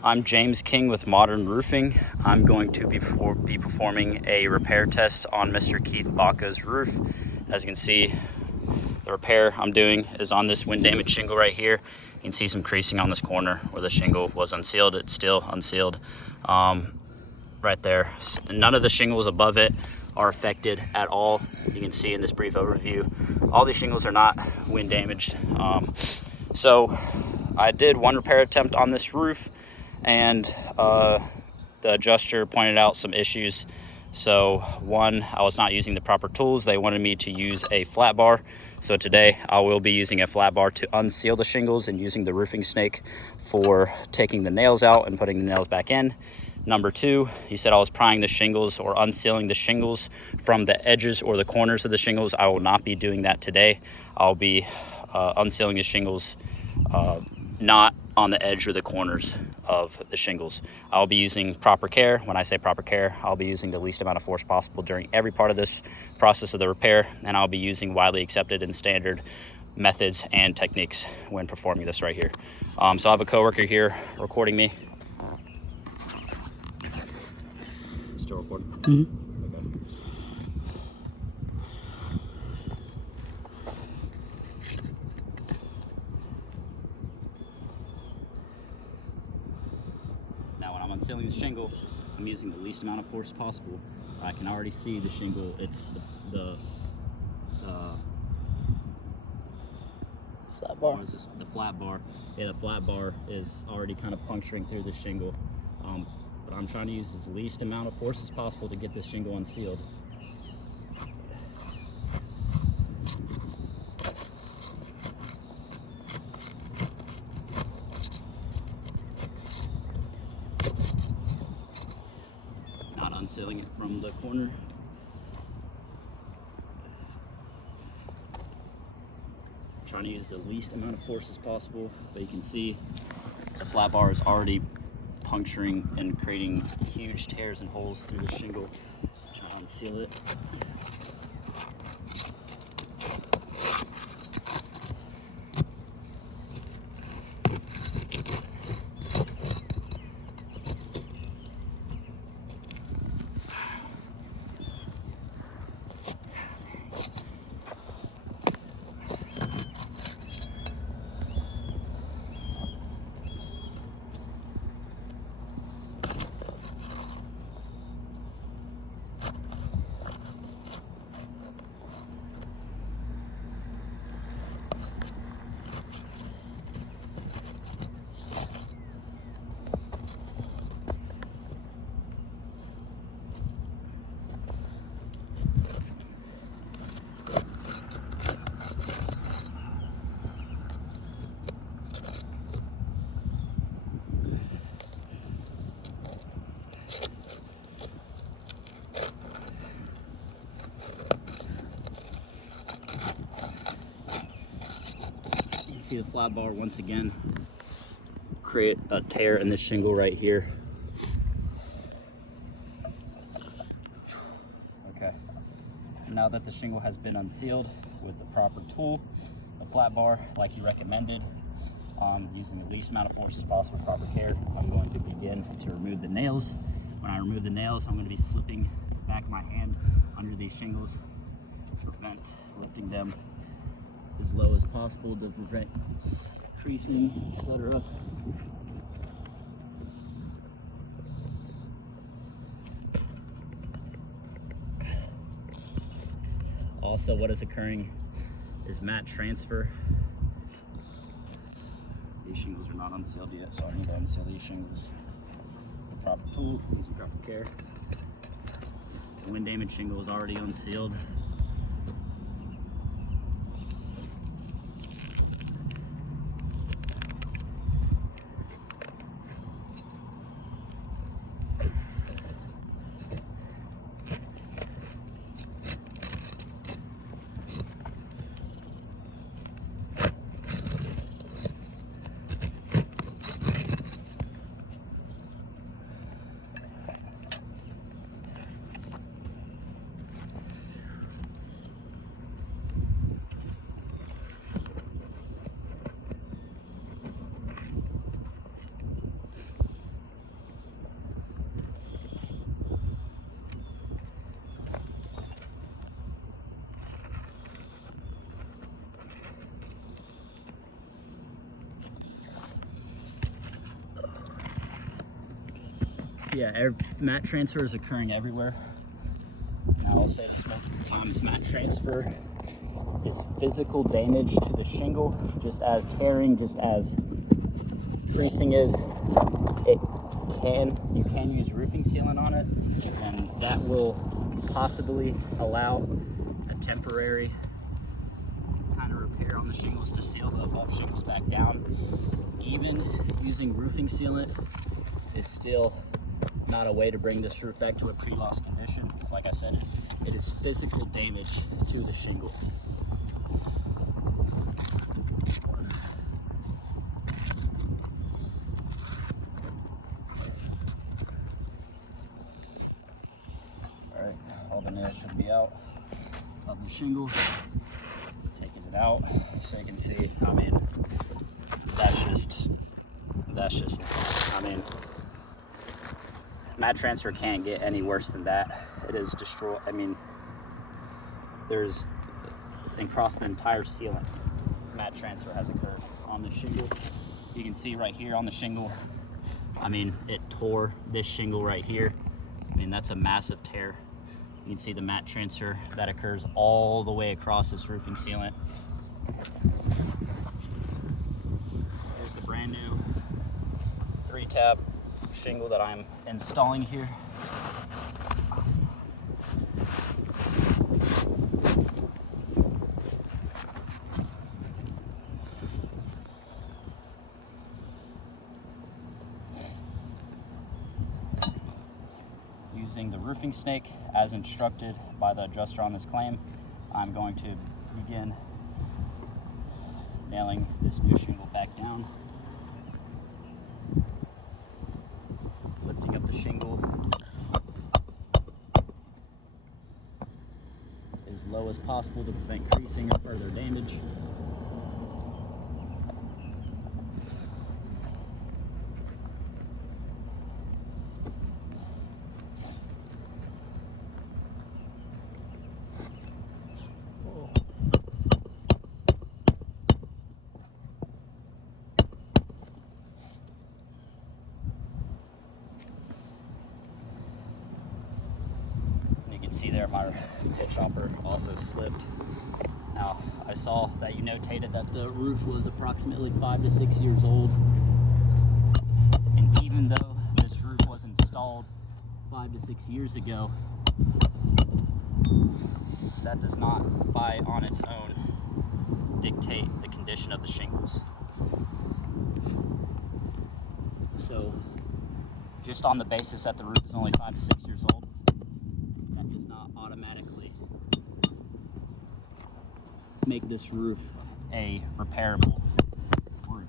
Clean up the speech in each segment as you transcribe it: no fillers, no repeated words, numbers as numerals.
I'm James King with Modern Roofing. I'm going to be performing a repair test on Mr. Keith Bacco's roof. As you can see, the repair I'm doing is on this wind damaged shingle right here. You can see some creasing on this corner where the shingle was unsealed. It's still unsealed right there. None of the shingles above it are affected at all. You can see in this brief overview, all these shingles are not wind damaged. So I did one repair attempt on this roof, and the adjuster pointed out some issues. So one, I was not using the proper tools. They wanted me to use a flat bar. So today I will be using a flat bar to unseal the shingles and using the roofing snake for taking the nails out and putting the nails back in. Number two, he said I was prying the shingles or unsealing the shingles from the edges or the corners of the shingles. I will not be doing that today. I'll be unsealing the shingles not on the edge or the corners of the shingles. I'll be using proper care. When I say proper care, I'll be using the least amount of force possible during every part of this process of the repair, and I'll be using widely accepted and standard methods and techniques when performing this right here. So I have a coworker here recording me. Still recording? Mm-hmm. Now when I'm unsealing the shingle, I'm using the least amount of force possible. I can already see the shingle, it's the Flat bar. The flat bar. Yeah, the flat bar is already kind of puncturing through the shingle. But I'm trying to use as least amount of force as possible to get this shingle unsealed. Not unsealing it from the corner. Trying to use the least amount of force as possible, but you can see the flat bar is already puncturing and creating huge tears and holes through the shingle. Try to unseal it. See the flat bar once again create a tear in this shingle right here. Okay, now that the shingle has been unsealed with the proper tool, a flat bar like you recommended, using the least amount of force as possible, proper care, I'm going to begin to remove the nails. When I remove the nails, I'm going to be slipping the back of my hand under these shingles to prevent lifting them as low as possible to prevent creasing, etc. Also, what is occurring is mat transfer. These shingles are not unsealed yet, so I need to unseal these shingles with the proper tool, using proper care. The wind damaged shingle is already unsealed. Yeah, mat transfer is occurring everywhere. Now I'll say this multiple times, mat transfer is physical damage to the shingle, just as tearing, just as creasing is. You can use roofing sealant on it, and that will possibly allow a temporary kind of repair on the shingles to seal the above shingles back down. Even using roofing sealant is still not a way to bring this roof back to a pre-loss condition. Like I said, it is physical damage to the shingle. Alright, all the nails should be out of the shingle. Taking it out so you can see, I mean, that's just I mean, mat transfer can't get any worse than that. It is destroyed. I mean, there's across the entire sealant, mat transfer has occurred on the shingle. You can see right here on the shingle, I mean, it tore this shingle right here. I mean, that's a massive tear. You can see the mat transfer that occurs all the way across this roofing sealant. Here's the brand new 3-tab shingle that I'm installing here. Using the roofing snake as instructed by the adjuster on this claim, I'm going to begin nailing this new shingle back down. Lifting up the shingle as low as possible to prevent creasing and further damage. See there, my pit chopper also slipped. Now, I saw that you notated that the roof was approximately 5 to 6 years old. And even though this roof was installed 5 to 6 years ago, that does not, by on its own, dictate the condition of the shingles. So, just on the basis that the roof is only 5 to 6 years old, automatically make this roof a repairable roof.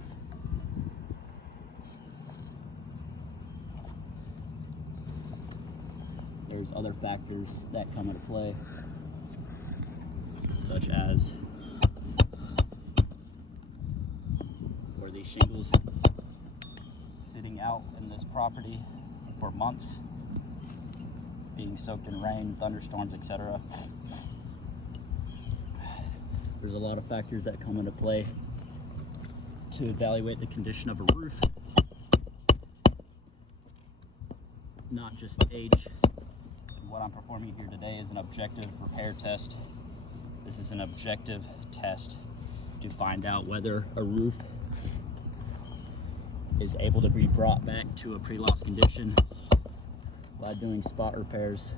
There's other factors that come into play, such as were these shingles sitting out in this property for months, being soaked in rain, thunderstorms, etc. There's a lot of factors that come into play to evaluate the condition of a roof, not just age. And what I'm performing here today is an objective repair test. This is an objective test to find out whether a roof is able to be brought back to a pre-loss condition by doing spot repairs.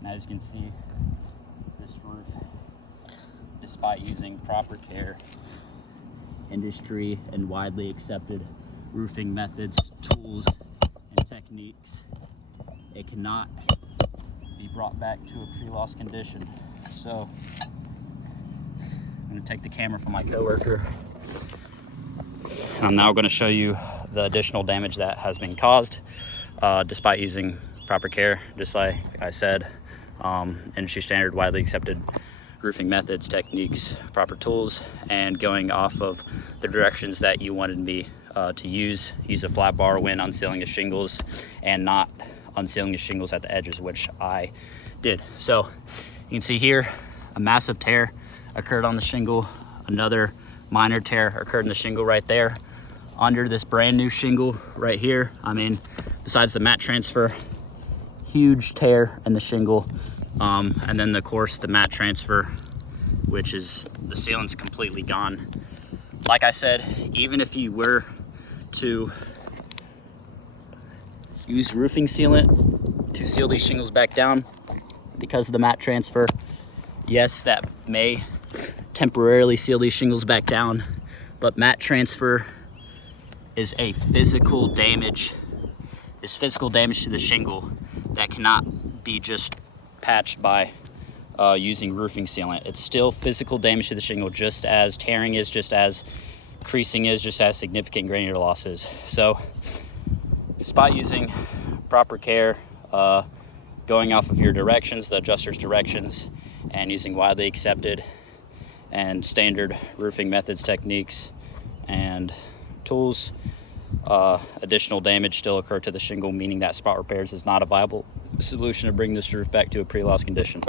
And as you can see, this roof, despite using proper care, industry and widely accepted roofing methods, tools, and techniques, it cannot be brought back to a pre-loss condition. So I'm going to take the camera from my coworker, and I'm now going to show you the additional damage that has been caused despite using proper care, just like I said, industry standard, widely accepted roofing methods, techniques, proper tools, and going off of the directions that you wanted me to use a flat bar when unsealing the shingles and not unsealing the shingles at the edges, which I did. So you can see here a massive tear occurred on the shingle, another minor tear occurred in the shingle right there under this brand new shingle right here. I mean, besides the mat transfer, huge tear in the shingle. And then of course the mat transfer, which is the sealant's completely gone. Like I said, even if you were to use roofing sealant to seal these shingles back down, because of the mat transfer, yes, that may temporarily seal these shingles back down, but mat transfer is physical damage to the shingle that cannot be just patched by using roofing sealant. It's still physical damage to the shingle, just as tearing is, just as creasing is, just as significant granular loss is. So despite using proper care, going off of your directions, the adjuster's directions, and using widely accepted and standard roofing methods, techniques, and tools, additional damage still occurred to the shingle, meaning that spot repairs is not a viable solution to bring this roof back to a pre-loss condition.